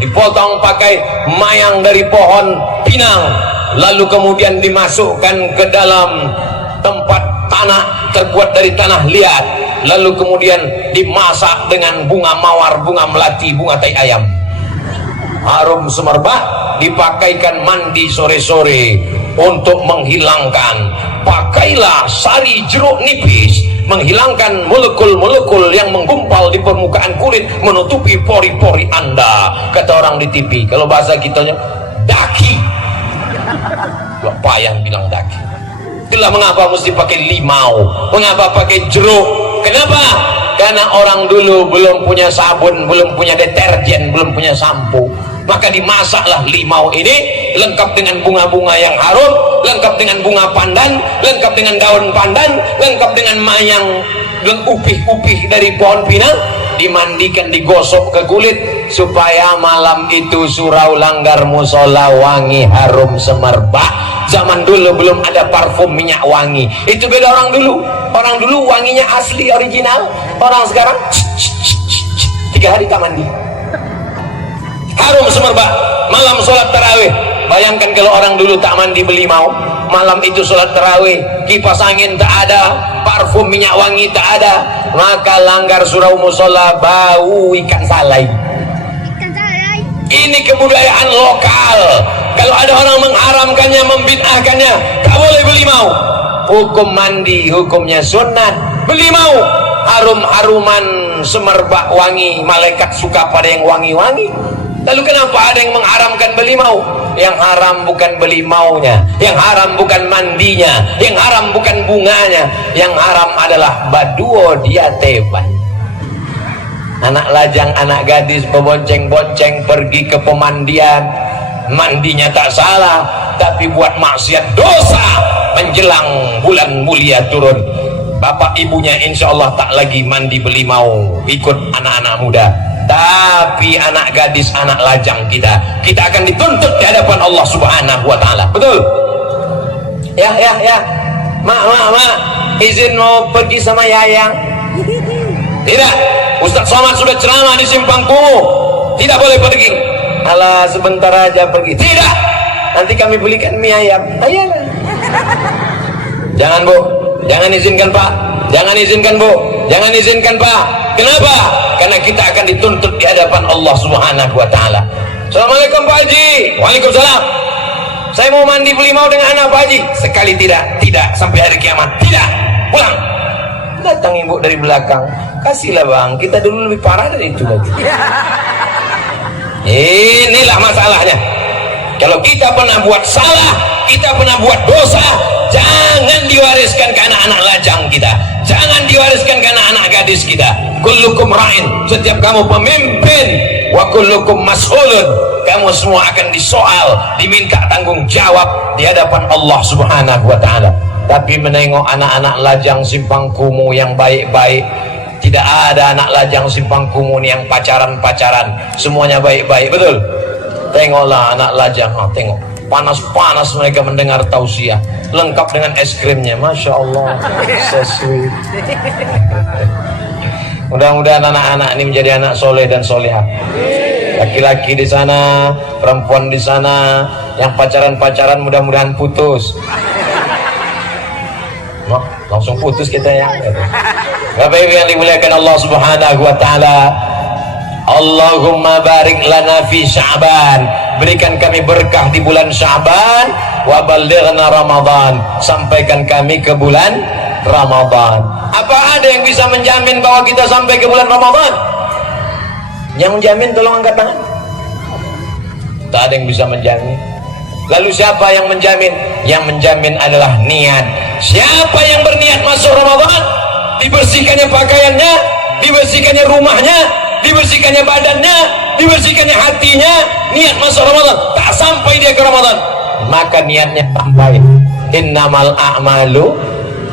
dipotong pakai mayang dari pohon pinang, lalu kemudian dimasukkan ke dalam tempat tanah terbuat dari tanah liat, lalu kemudian dimasak dengan bunga mawar, bunga melati, bunga tai ayam, harum semerbak. Dipakaikan mandi sore-sore untuk menghilangkan. Pakailah sari jeruk nipis, menghilangkan molekul-molekul yang menggumpal di permukaan kulit, menutupi pori-pori Anda. Kata orang di TV, kalau bahasa kitanya daki. Gak payah bilang daki. Itulah mengapa mesti pakai limau, mengapa pakai jeruk. Kenapa? Karena orang dulu belum punya sabun, belum punya deterjen, belum punya sampo. Maka dimasaklah limau ini, lengkap dengan bunga-bunga yang harum, lengkap dengan bunga pandan, lengkap dengan daun pandan, lengkap dengan mayang dan upih-upih dari pohon pinang. dimandikan, digosok ke kulit supaya malam itu surau langgar musola wangi harum semerbak. Zaman dulu belum ada parfum minyak wangi, itu beda orang dulu. Orang dulu wanginya asli original, orang sekarang 3 hari tak mandi harum semerbak. Malam sholat tarawih, bayangkan kalau orang dulu tak mandi belimau, malam itu sholat tarawih, kipas angin tak ada, parfum minyak wangi tak ada, maka langgar surau musola bau ikan salai. Ini kebudayaan lokal. Kalau ada orang mengharamkannya, membid'ahkannya, tak boleh belimau. Hukum mandi hukumnya sunat. Belimau harum-haruman semerbak wangi, malaikat suka pada yang wangi-wangi. Lalu kenapa ada yang mengharamkan belimau? Yang haram bukan belimaunya, yang haram bukan mandinya, yang haram bukan bunganya, yang haram adalah baduo dia teban. Anak lajang, anak gadis berbonceng-bonceng pergi ke pemandian, mandinya tak salah, tapi buat maksiat dosa menjelang bulan mulia turun. Bapak ibunya insya Allah tak lagi mandi belimau ikut anak-anak muda, tapi anak gadis, anak lajang kita akan dituntut di hadapan Allah Subhanahu wa Ta'ala. Betul? Ya, mak, izin mau pergi sama Yayang. Tidak, Ustaz Somad sudah ceramah di Simpang Kumuh, tidak boleh pergi. Alah, sebentar aja pergi. Tidak, nanti kami belikan mie ayam. Ayolah. Jangan Bu, jangan izinkan Pak, jangan izinkan Bu, jangan izinkan Pak. Kenapa? Karena kita akan dituntut di hadapan Allah Subhanahu wa Ta'ala. Assalamualaikum Pak Haji. Waalaikumsalam. Saya mau mandi belimau dengan anak Pak Haji. Sekali tidak sampai hari kiamat. Tidak, pulang. Datang ibu dari belakang, kasihlah bang, kita dulu lebih parah dari itu lagi. Inilah masalahnya. Kalau kita pernah buat salah, kita pernah buat dosa, jangan diwariskan ke anak-anak lajang kita, jangan diwariskan ke anak-anak gadis kita. Kullukum ra'in, setiap kamu pemimpin, wa kullukum mas'ulun, kamu semua akan disoal, diminta tanggung jawab di hadapan Allah Subhanahu wa Ta'ala. Tapi menengok anak-anak lajang Simpang Kumuh yang baik-baik, tidak ada anak lajang Simpang Kumuh yang pacaran-pacaran, semuanya baik-baik. Betul? Tengoklah anak lajang, tengok panas-panas mereka mendengar tausiah, lengkap dengan es krimnya. Masya Allah, so sweet. Mudah-mudahan anak-anak ini menjadi anak soleh dan solehah. Laki-laki di sana, perempuan di sana, yang pacaran-pacaran mudah-mudahan putus. Langsung putus kita ya. Bapak Ibu yang dimuliakan Allah Subhanahu wa Ta'ala, Allahumma barik lana fi Sya'ban, berikan kami berkah di bulan Sya'ban, wa ballighna Ramadan, sampaikan kami ke bulan Ramadan. Apa ada yang bisa menjamin bahwa kita sampai ke bulan Ramadan? Yang menjamin tolong angkat tangan. Tak ada yang bisa menjamin. Lalu siapa yang menjamin? Yang menjamin adalah niat. Siapa yang berniat masuk Ramadan, dibersihkannya pakaiannya, dibersihkannya rumahnya, dibersihkannya badannya, dibersihkannya hatinya, niat masuk Ramadan, tak sampai dia ke Ramadan, maka niatnya sampai. Innamal a'malu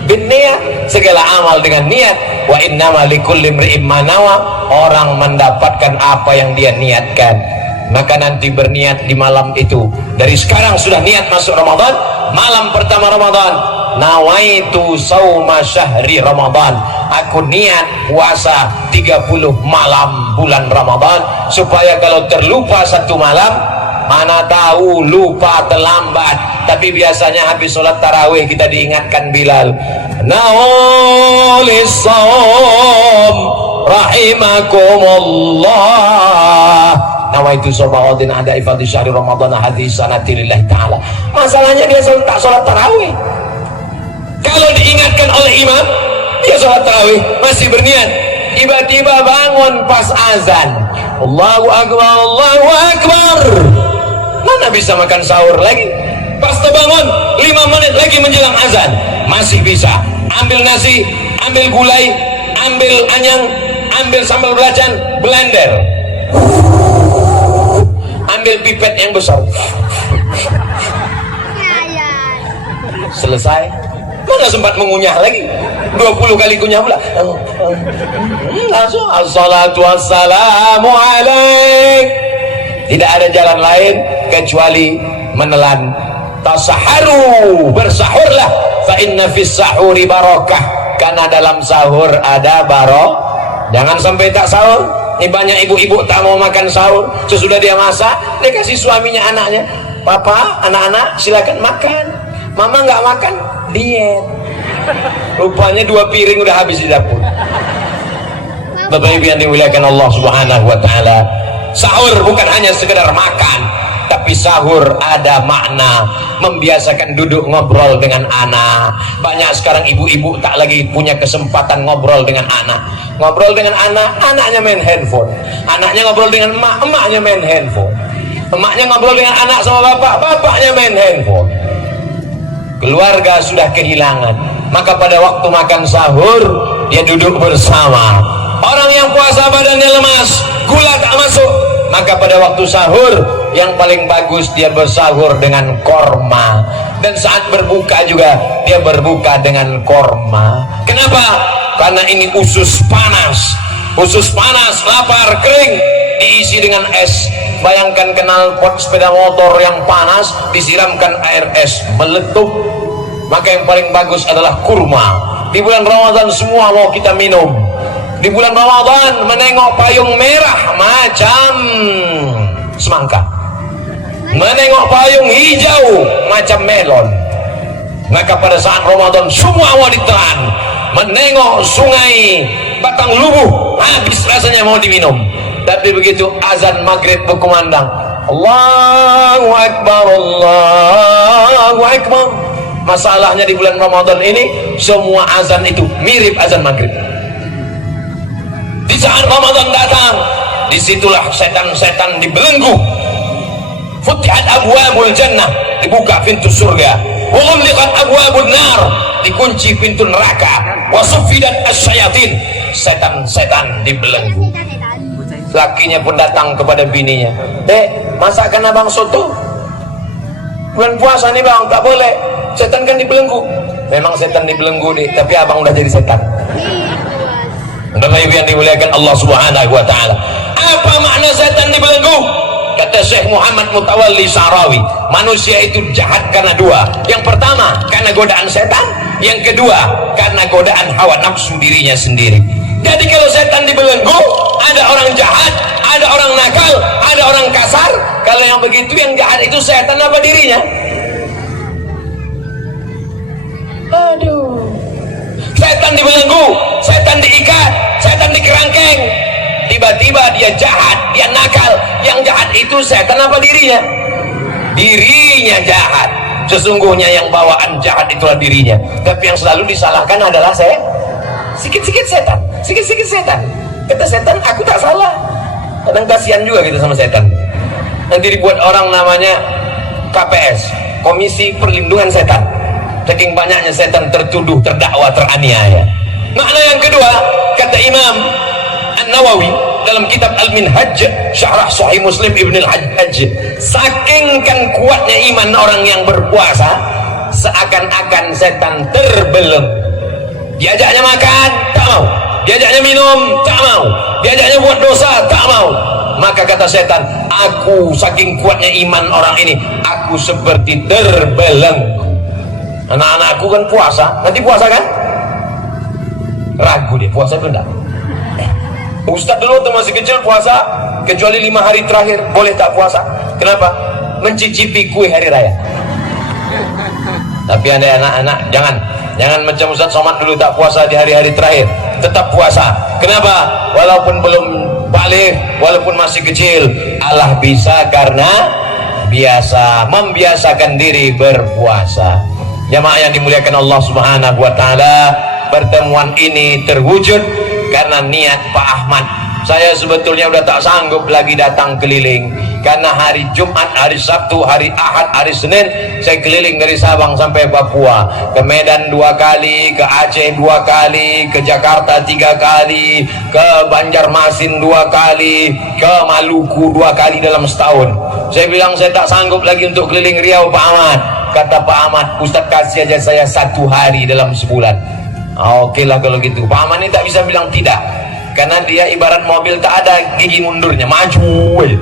binniyat, segala amal dengan niat. Wa innamal likulli imri'in ma nawa, orang mendapatkan apa yang dia niatkan. Maka nanti berniat di malam itu, dari sekarang sudah niat masuk Ramadan, malam pertama Ramadan, nawaitu sauma syahri Ramadan, aku niat puasa 30 malam bulan Ramadan, supaya kalau terlupa satu malam, mana tahu lupa terlambat, tapi biasanya habis sholat tarawih kita diingatkan Bilal, nawalis saum rahimakumullah, nawaitu sobahodin ada ifadhi syahri Ramadan hadis sanati lillahi ta'ala. Masalahnya dia tak sholat tarawih. Kalau diingatkan oleh imam, dia sholat tarawih masih berniat, tiba-tiba bangun pas azan, Allahu Akbar, Allahu Akbar, mana bisa makan sahur lagi? Pas terbangun 5 menit lagi menjelang azan, masih bisa ambil nasi, ambil gulai, ambil anyang, ambil sambal belacan, blender, ambil pipet yang besar, selesai. mana sempat mengunyah lagi, 20 kali kunyah pula. Langsung assalatu wassalamu alaik. Tidak ada jalan lain kecuali menelan. Tasaharu, bersahurlah, fa inna fis sahuri barakah, karena dalam sahur ada barokah. Jangan sampai tak sahur. Ini banyak ibu-ibu tak mau makan sahur, sesudah dia masak dia kasih suaminya, anaknya, papa, anak-anak silakan makan, mama nggak makan, diet. Rupanya 2 piring udah habis di dapur. Bapak Ibu yang dimuliakan Allah Subhanahu wa taala, sahur bukan hanya sekedar makan, tapi sahur ada makna membiasakan duduk ngobrol dengan anak. Banyak sekarang ibu-ibu tak lagi punya kesempatan ngobrol dengan anak. Ngobrol dengan anak, anaknya main handphone. Anaknya ngobrol dengan emak, emaknya main handphone. Emaknya ngobrol dengan anak sama bapak, bapaknya main handphone. Keluarga sudah kehilangan. Maka pada waktu makan sahur, dia duduk bersama. Orang yang puasa badannya lemas, gula tak masuk, maka pada waktu sahur yang paling bagus dia bersahur dengan korma, dan saat berbuka juga dia berbuka dengan korma. Kenapa? Karena ini usus panas, lapar, kering, diisi dengan es. Bayangkan knalpot sepeda motor yang panas disiramkan air es, meletup. Maka yang paling bagus adalah kurma. Di bulan Ramadan semua mau kita minum. Di bulan Ramadan menengok payung merah macam semangka, menengok payung hijau macam melon. Maka pada saat Ramadan semua mau ditelan. Menengok sungai Batang Lubuh habis rasanya mau diminum. Tapi begitu azan maghrib berkumandang, Allahu Akbar, Allahu Akbar. Masalahnya di bulan Ramadan ini semua azan itu mirip azan maghrib. Di saat Ramadan datang, disitulah setan-setan dibelenggu. Futihat abwabul jannah, dibuka pintu surga. Wa ghulqat abwabun nar, dikunci pintu neraka. Wa suffidat asyayatin, setan-setan dibelenggu. Lakinya pun datang kepada bininya, "Dek, masakan abang soto? Bulan puasa nih bang, tak boleh. Setan kan dibelenggu." Memang setan dibelenggu deh, tapi abang udah jadi setan. Bapak Ibu yang dimuliakan Allah Subhanahu wa taala, apa makna setan dibelenggu? Kata Syekh Muhammad Mutawalli Sa'rawi, manusia itu jahat karena 2. Yang pertama karena godaan setan, yang kedua karena godaan hawa nafsu dirinya sendiri. Jadi kalau setan dibelenggu, ada orang jahat, ada orang nakal, ada orang kasar. Kalau yang begitu, yang jahat itu setan apa dirinya? Aduh, setan dibelenggu, setan diikat, setan dikerangkeng. Tiba-tiba dia jahat, dia nakal. Yang jahat itu setan apa dirinya? Dirinya jahat. Sesungguhnya yang bawaan jahat itulah dirinya. Tapi yang selalu disalahkan adalah sikit-sikit setan, sikit-sikit setan. Kata setan, aku tak salah. Kadang kasihan juga kita sama setan. Nanti dibuat orang namanya KPS, Komisi Perlindungan Setan. Saking banyaknya setan tertuduh, terdakwa, teraniaya. Makna yang kedua, kata Imam An-Nawawi dalam kitab Al-Minhaj Syarah Sahih Muslim Ibn Al-Hajjaj, saking kan kuatnya iman orang yang berpuasa, seakan-akan setan terbelenggu. Diajaknya makan, tak mau. Diajaknya minum, tak mau. Diajaknya buat dosa, tak mau. Maka kata setan, aku saking kuatnya iman orang ini, aku seperti terbelenggu. Anak-anakku kan puasa, nanti puasa kan? Ragu dia, puasa itu enggak. Ustaz dulu waktu masih kecil puasa, kecuali 5 hari terakhir boleh tak puasa. Kenapa? Mencicipi kue hari raya. Tapi ada anak-anak, jangan macam Ustaz Somad dulu tak puasa di hari-hari terakhir, tetap puasa. Kenapa? Walaupun belum balik, walaupun masih kecil, Allah bisa karena membiasakan diri berpuasa. Jamaah yang dimuliakan Allah Subhanahu wa taala, pertemuan ini terwujud karena niat Pak Ahmad. Saya sebetulnya udah tak sanggup lagi datang keliling, karena hari Jumat, hari Sabtu, hari Ahad, hari Senin saya keliling dari Sabang sampai Papua, ke Medan 2 kali, ke Aceh 2 kali, ke Jakarta 3 kali, ke Banjarmasin 2 kali, ke Maluku 2 kali dalam setahun. Saya bilang saya tak sanggup lagi untuk keliling Riau Pak Ahmad. kata Pak Ahmad, Ustaz kasih aja saya 1 hari dalam sebulan. Oke lah kalau gitu. Pak Ahmad ini tak bisa bilang tidak, karena dia ibarat mobil tak ada gigi mundurnya, maju aja.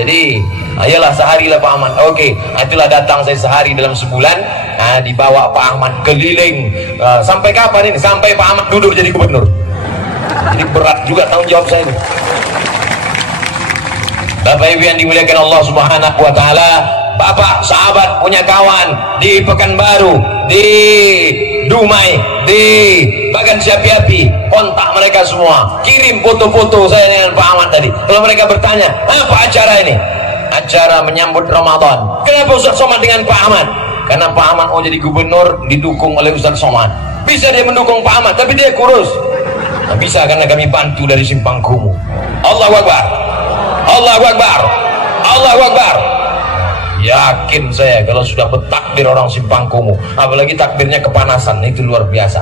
Jadi ayolah sehari lah Pak Ahmad. Oke, itulah datang saya sehari dalam sebulan. Dibawa Pak Ahmad keliling. Sampai kapan ini? Sampai Pak Ahmad duduk jadi gubernur. Jadi berat juga tanggung jawab saya ini. Bapak Ibu yang dimuliakan Allah Subhanahu wa taala, Bapak sahabat punya kawan di Pekanbaru, di Dumai, di Bagan Siapi-api, kontak mereka semua, kirim foto-foto saya dengan Pak Ahmad tadi. Kalau mereka bertanya, apa acara ini? Acara menyambut Ramadan. Kenapa Ustaz Somad dengan Pak Ahmad? Karena Pak Ahmad mau jadi gubernur, didukung oleh Ustaz Somad. Bisa dia mendukung Pak Ahmad, tapi dia kurus. Nah, bisa karena kami bantu dari Simpang Kumuh. Allahu Akbar, Allahu Akbar, Allahu Akbar. Yakin saya kalau sudah bertakbir orang Simpang Kumuh, apalagi takbirnya kepanasan, itu luar biasa.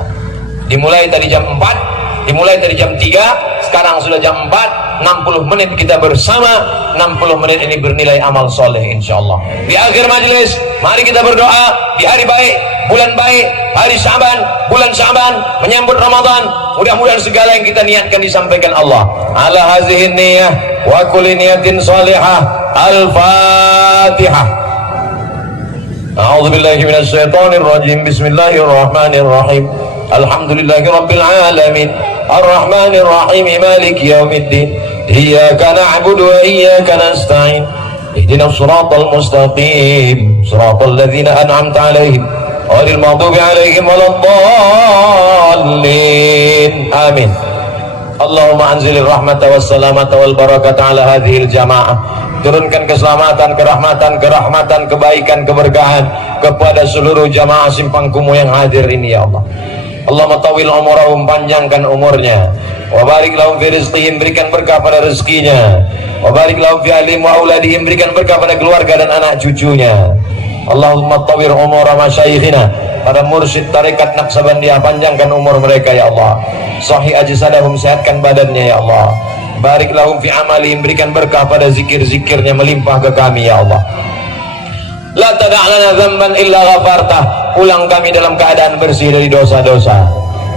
Dimulai tadi jam 4, dimulai tadi jam 3, sekarang sudah jam 4, 60 menit kita bersama. 60 menit ini bernilai amal soleh insyaallah. Di akhir majelis, mari kita berdoa di hari baik, bulan baik, hari Syaban, bulan Syaban, menyambut Ramadan. Mudah-mudahan segala yang kita niatkan disampaikan Allah. Ala hazihin niyah wa kulli niyatin salihah. Al-Fatihah. A'udzu billahi minasy syaithanir rajim. Bismillahirrahmanirrahim. Alhamdulillahirabbil alamin. Arrahmanir rahim. Maliki yaumiddin. Iyyaka na'budu wa iyyaka nasta'in. Ihdinas siratal mustaqim. Siratal ladzina an'amta 'alaihim ghairil maghdubi 'alaihim waladdallin. Amin. Allahumma anzilir rahmata wassalamata wal barakata ala hadhil jamaah. Turunkan keselamatan, kerahmatan, kerahmatan, kebaikan, keberkahan kepada seluruh jamaah Simpang Kumuh yang hadir ini ya Allah. Allahumma tawil umurahum, panjangkan umurnya. Wa barik lahum fi rizqihim, berikan berkah pada rezekinya. Wa barik lahum fi ahlihim wa auladihim, berikan berkah pada keluarga dan anak cucunya. Allahumma tawil umura masyayikhina, pada mursyid tarekat Naqsabandiyah, panjangkan umur mereka ya Allah. Sahih ajsadahum, sehatkan badannya ya Allah. Barik lahum fi amalihim, berikan berkah pada zikir-zikirnya, melimpah ke kami ya Allah. La tada'lana dzamban illa ghafartah, pulang kami dalam keadaan bersih dari dosa-dosa.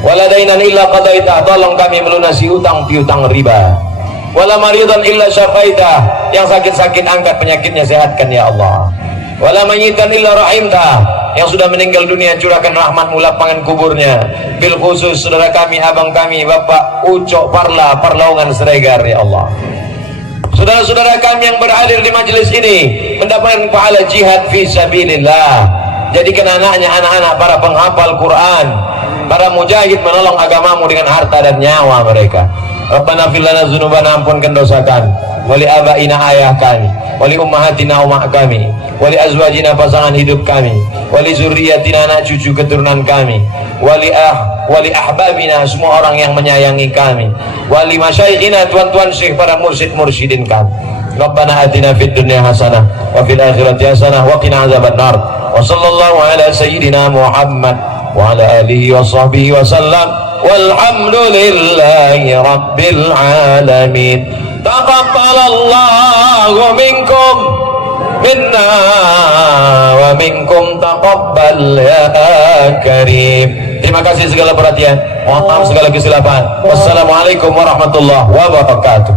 Wala dainan illa qadaitah, tolong kami melunasi utang piutang riba. Wala maridan illa syafaitah, yang sakit-sakit angkat penyakitnya, sehatkan ya Allah. Wala mayyitan illa rahimtah, yang sudah meninggal dunia curahkan rahmatmu, lapangan kuburnya. Bil khusus saudara kami, abang kami, Bapak Ucok Parla, Parlaungan Sregar ya Allah. Saudara-saudara kami yang berhadir di majelis ini mendapatkan pahala jihad fi sabilillah. Jadikan anaknya anak-anak para penghafal Quran, para mujahid menolong agamamu dengan harta dan nyawa mereka. Rabbana fil lana dzunubana, ampunkan dosa kami, wali abaina, ayah kami, wali ummahatina, umat kami, wali azwajina, pasangan hidup kami, wali zurriyatina, anak cucu keturunan kami, wali ahbabina, semua orang yang menyayangi kami, wali masyayikhina, tuan-tuan syekh, para mursyid-mursyidin kami. Rabbana atina fid dunya hasanah wa fil akhirati hasanah wa qina azabannar. Wa sallallahu ala sayyidina Muhammad wa ala alihi wa sahbihi wa sallam. Walhamdulillahi rabbil alamin. Taqabbalallahu minkum minna wa minkum taqabbal ya karim. Terima kasih segala perhatian, mohon maaf segala kesilapan. Wassalamualaikum warahmatullahi wabarakatuh.